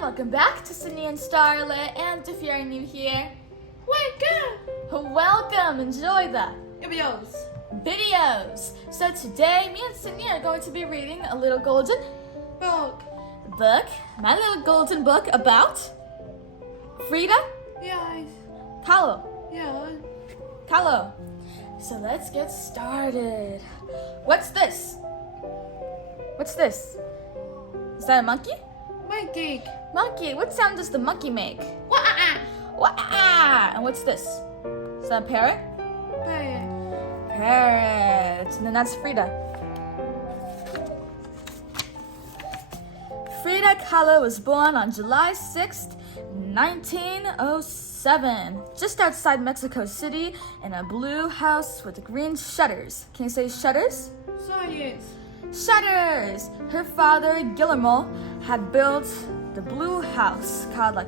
welcome back to Sydney and Starlet. And if you're new here, welcome! Enjoy the videos. So today, me and Sydney are going to be reading a little golden book. My little golden book about Frida? Yes. Kahlo. Yeah. Kahlo. So let's get started. What's this? Is that a monkey? Monkey. Monkey. What sound does the monkey make? Wah-ah. Wah! And what's this? Is that a parrot? Parrot. And then that's Frida. Frida Kahlo was born on July 6th, 1907, just outside Mexico City in a blue house with green shutters. Can you say shutters? Science. Shutters! Her father, Guillermo, had built the blue house called La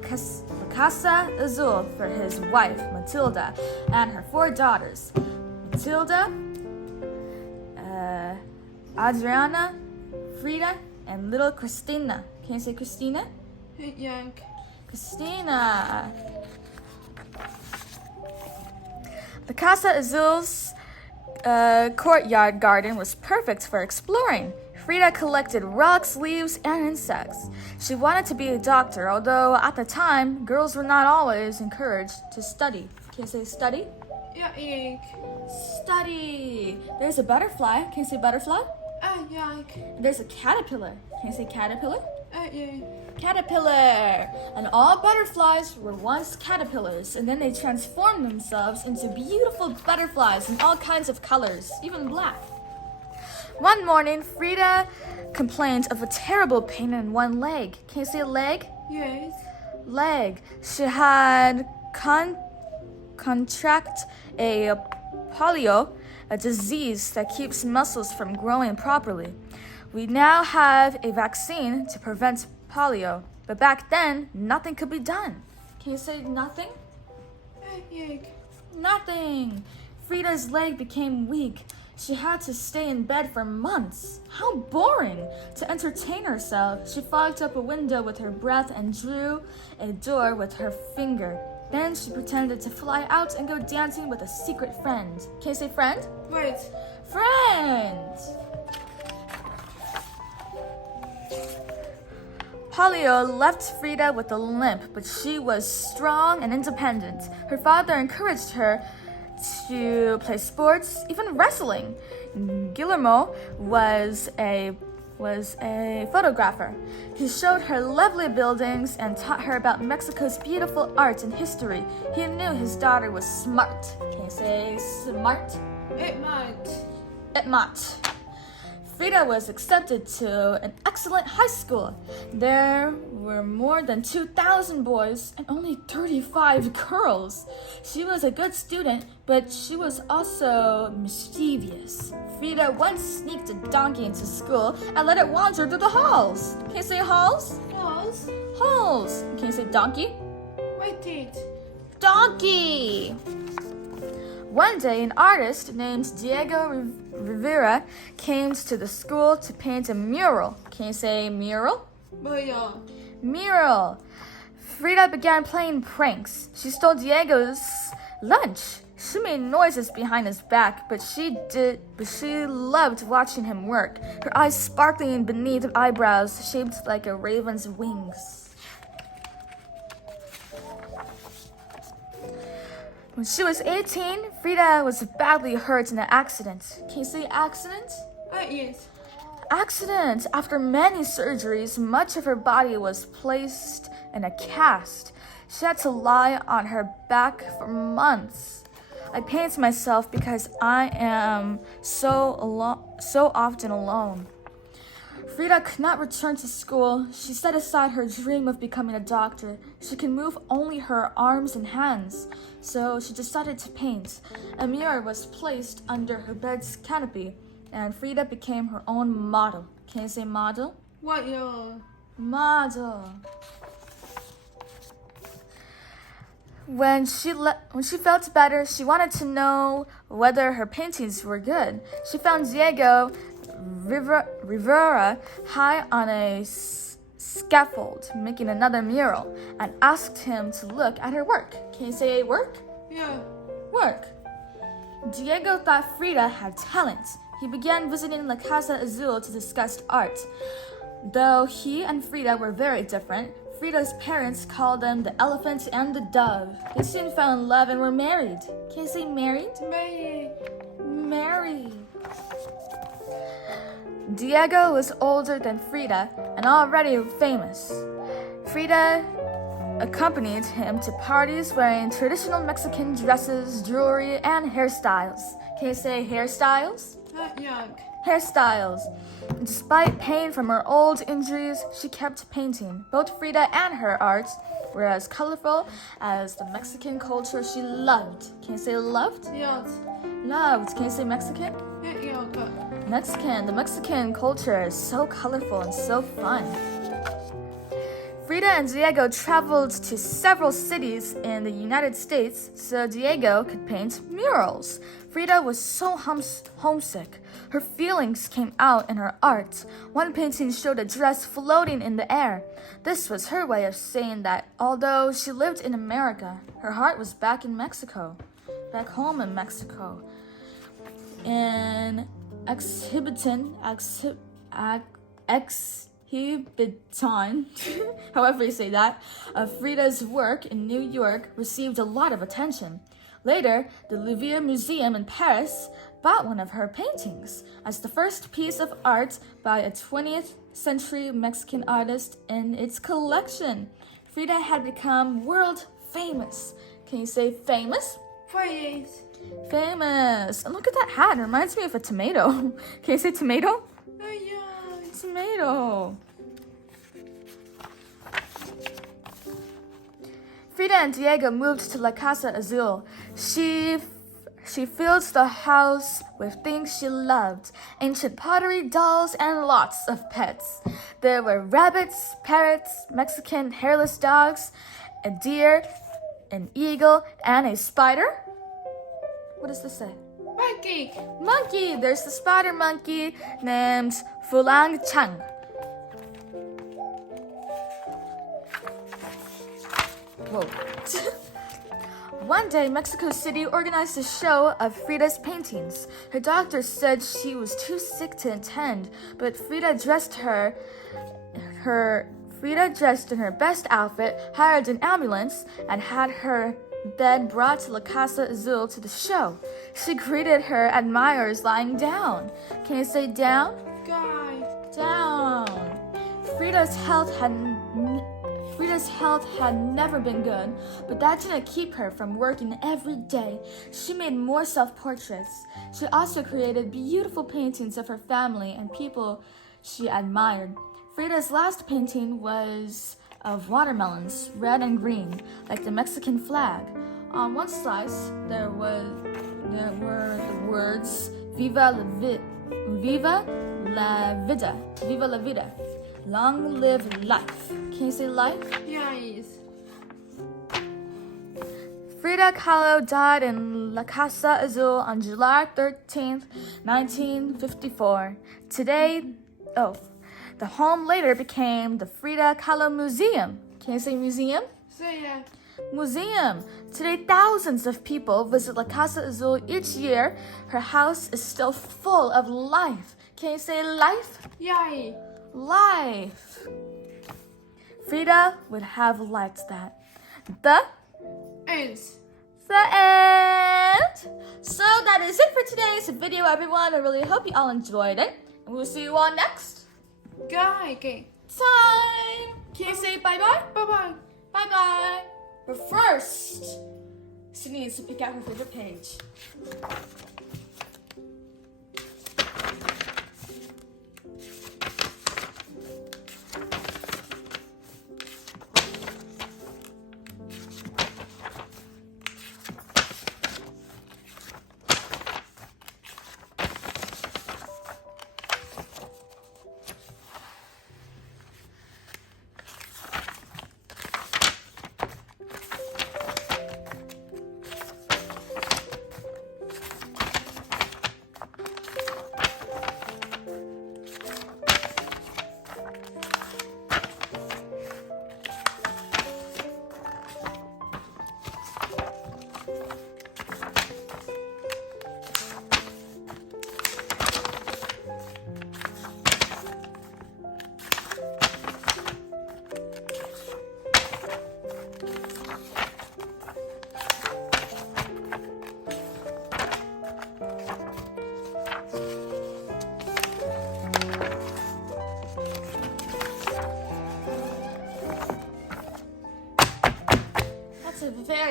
Casa Azul for his wife, Matilda, and her 4 daughters, Matilda, Adriana, Frida, and little Cristina. Can you say Cristina? Yank. Cristina. The Casa Azul's courtyard garden was perfect for exploring. Frida collected rocks, leaves, and insects. She wanted to be a doctor, although at the time, girls were not always encouraged to study. Can you say study? Yeah, yank. Study. There's a butterfly. Can you say butterfly? Yank. There's a caterpillar. Can you say caterpillar? Yank. Caterpillar. And all butterflies were once caterpillars, and then they transformed themselves into beautiful butterflies in all kinds of colors, even black. One morning, Frida complained of a terrible pain in one leg. Can you say leg? Yes. Leg. She had contract a polio, a disease that keeps muscles from growing properly. We now have a vaccine to prevent polio, but back then, nothing could be done. Can you say nothing? Yank. Nothing. Frida's leg became weak. She had to stay in bed for months. How boring! To entertain herself, she fogged up a window with her breath and drew a door with her finger. Then she pretended to fly out and go dancing with a secret friend. Can you say friend? Wait. Friend! Polio left Frida with a limp, but she was strong and independent. Her father encouraged her to play sports, even wrestling. Guillermo was a photographer. He showed her lovely buildings and taught her about Mexico's beautiful art and history. He knew his daughter was smart. Can you say smart? It might. It might. Frida was accepted to an excellent high school. There were more than 2,000 boys and only 35 girls. She was a good student, but she was also mischievous. Frida once sneaked a donkey into school and let it wander through the halls. Can you say halls? Halls. Halls. Can you say donkey? Wait it. Donkey! One day, an artist named Diego Rivera came to the school to paint a mural. Can you say mural? Yeah. Mural. Frida began playing pranks. She stole Diego's lunch. She made noises behind his back, but she loved watching him work. Her eyes sparkling beneath eyebrows shaped like a raven's wings. When she was 18, Frida was badly hurt in an accident. Can you say accident? Yes. Accident! After many surgeries, much of her body was placed in a cast. She had to lie on her back for months. I paint myself because I am so often alone. Frida could not return to school. She set aside her dream of becoming a doctor. She could move only her arms and hands, so she decided to paint. A mirror was placed under her bed's canopy, and Frida became her own model. Can you say model? What, yeah? Model. When she felt better, she wanted to know whether her paintings were good. She found Diego Rivera high on a scaffold, making another mural, and asked him to look at her work. Can you say work? Yeah. Work. Diego thought Frida had talent. He began visiting La Casa Azul to discuss art. Though he and Frida were very different, Frida's parents called them the elephant and the dove. They soon fell in love and were married. Can you say married? Married. Married. Diego was older than Frida and already famous. Frida accompanied him to parties wearing traditional Mexican dresses, jewelry, and hairstyles. Can you say hairstyles? Not young. Hairstyles. Despite pain from her old injuries, she kept painting. Both Frida and her art were as colorful as the Mexican culture she loved. Can you say loved? Yes. Loved. Can you say Mexican? Not young. Mexican. The Mexican culture is so colorful and so fun. Frida and Diego traveled to several cities in the United States so Diego could paint murals. Frida was so homesick. Her feelings came out in her art. One painting showed a dress floating in the air. This was her way of saying that although she lived in America, her heart was back in Mexico, back home in Mexico. In exhibition, however you say that, Frida's work in New York received a lot of attention. Later, the Louvre Museum in Paris bought one of her paintings as the first piece of art by a 20th century Mexican artist in its collection. Frida had become world famous. Can you say famous? Famous. Famous. And look at that hat. It reminds me of a tomato. Can you say tomato? Yeah. Tomato. Frida and Diego moved to La Casa Azul. She filled the house with things she loved, ancient pottery, dolls, and lots of pets. There were rabbits, parrots, Mexican hairless dogs, a deer, an eagle, and a spider. What does this say? Monkey. Monkey! There's the spider monkey named Fulang Chang. Whoa. One day, Mexico City organized a show of Frida's paintings. Her doctor said she was too sick to attend, but Frida dressed in her best outfit, hired an ambulance, and had her bed brought to La Casa Azul to the show. She greeted her admirers lying down. Can you say down? Guy. Down. Frida's health had never been good, but that didn't keep her from working every day. She made more self-portraits. She also created beautiful paintings of her family and people she admired. Frida's last painting was of watermelons, red and green, like the Mexican flag. On one slice, there were the words Viva la vida, long live life. Can you say life? Yes. Frida Kahlo died in La Casa Azul on July 13th, 1954. The home later became the Frida Kahlo Museum. Can you say museum? Say that. Museum. Today, thousands of people visit La Casa Azul each year. Her house is still full of life. Can you say life? Yay. Life. Frida would have liked that. The End. end. So that is it for today's video, everyone. I really hope you all enjoyed it. And we'll see you all next Guy. Okay. time. Can you say bye-bye? Bye-bye. Bye-bye. But first, she needs to pick out her favorite page.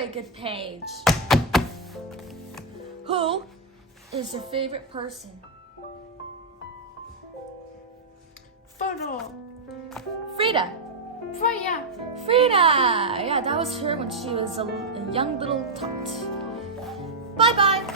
very good page. Who is your favorite person? Photo. Frida. Frida. Frida! Yeah, that was her when she was a young little tot. Bye-bye!